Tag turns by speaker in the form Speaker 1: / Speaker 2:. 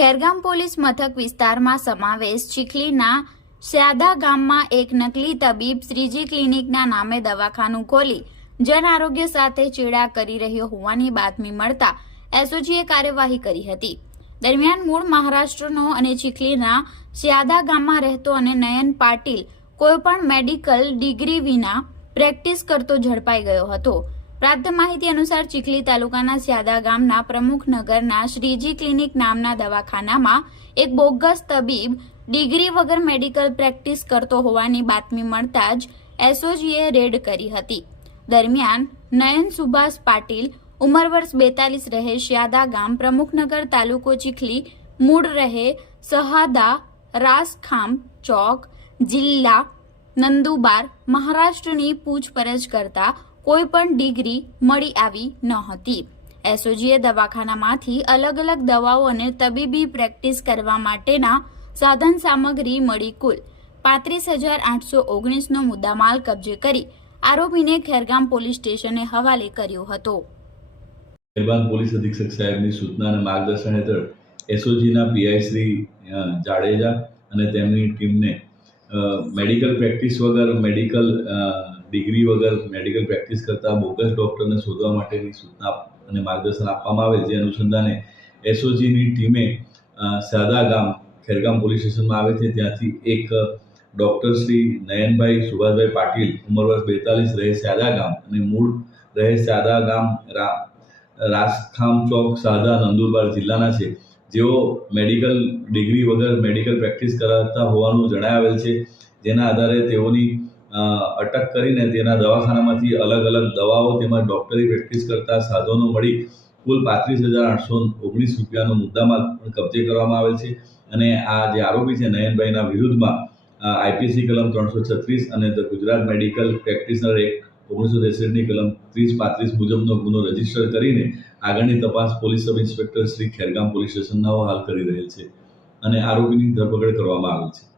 Speaker 1: Khergam police મથક વિસ્તારમાં સમાવેશ ચીખલીના સ્યાદા ગામમાં એક નકલી તબીબ શ્રીજી ક્લિનિકના નામે દવાખાનું ખોલી જન આરોગ્ય સાથે ચેડા કરી રહ્યો હોવાની બાતમી મળતા એસઓજીએ કાર્યવાહી કરી હતી. દરમિયાન મૂળ મહારાષ્ટ્રનો અને ચીખલીના સ્યાદા ગામમાં રહેતો અને નયન પાટીલ કોઈપણ મેડિકલ ડિગ્રી વિના પ્રેક્ટિસ કરતો ઝડપાઈ ગયો હતો. પ્રાપ્ત માહિતી અનુસાર ચીખલી તાલુકાના સ્યાદા ગામના પ્રમુખ નગરના શ્રીજી ક્લિનિક નામના દવાખાનામાં એક બોગસ તબીબ ડિગ્રી વગર મેડિકલ પ્રેક્ટિસ કરતો હોવાની બાતમી મળતા જ એસઓજીએ રેડ કરી હતી. દરમિયાન નયન સુભાષ પાટીલ ઉંમર વર્ષ બેતાલીસ રહે શ્યાદા ગામ પ્રમુખનગર તાલુકો ચીખલી મૂળ રહે, સહાદા રાસખામ ચોક જિલ્લા નંદુબાર મહારાષ્ટ્રની પૂછપરછ કરતા કોઈ પણ ડિગ્રી મળી આવી ન હતી. એસઓજીએ દવાખાનામાંથી અલગ અલગ દવાઓ અને તબીબી પ્રેક્ટિસ કરવા માટેના સાધન સામગ્રી મળી કુલ પાંત્રીસ હજાર આઠસો ઓગણીસનો મુદ્દામાલ કબજે કરી આરોપીને ખેરગામ પોલીસ સ્ટેશને હવાલે કર્યો હતો.
Speaker 2: ખેરગામ પોલીસ અધિક્ષક સાહેબની સૂચના અને માર્ગદર્શન હેઠળ એસઓજીના પીઆઈ શ્રી જાડેજા અને તેમની ટીમને મેડિકલ પ્રેક્ટિસ વગર મેડિકલ ડિગ્રી વગર મેડિકલ પ્રેક્ટિસ કરતા બોગસ ડૉક્ટરને શોધવા માટેની સૂચના અને માર્ગદર્શન આપવામાં આવે જે અનુસંધાને એસઓજીની ટીમે સાદા ગામ, ખેરગામ પોલીસ સ્ટેશનમાં આવે છે. ત્યાંથી એક ડૉક્ટર શ્રી નયનભાઈ સુભાષભાઈ પાટીલ, ઉંમર વર્ષ બેતાલીસ, રહે સાદા ગામ અને મૂળ રહે સાદા ગામ રાસખામ ચોક સાદા નંદુરબાર જિલ્લાના છે. જેઓ મેડિકલ ડિગ્રી વગર મેડિકલ પ્રેક્ટિસ કરાવતા હોવાનું જણાવેલ છે. જેના આધારે તેઓની અટક કરીને તેના દવાખાનામાંથી અલગ અલગ દવાઓ તેમજ ડૉક્ટરી પ્રેક્ટિસ કરતા સાધનો મળી. કુલ પાંત્રીસ હજાર આઠસો ઓગણીસ રૂપિયાનો મુદ્દામાં પણ કબજે કરવામાં આવેલ છે. અને આ જે આરોપી છે નયનભાઈના વિરુદ્ધમાં આઈપીસી કલમ ત્રણસો છત્રીસ અને the Gujarat medical practitioner act ઓગણીસો ત્રેસઠની કલમ ત્રીસ પાંત્રીસ મુજબનો ગુનો રજિસ્ટર કરીને આગળની તપાસ police sub inspector Shri Khergam police સ્ટેશનના હાલ કરી રહેલ છે. અને આરોપીની ધરપકડ કરવામાં આવી છે.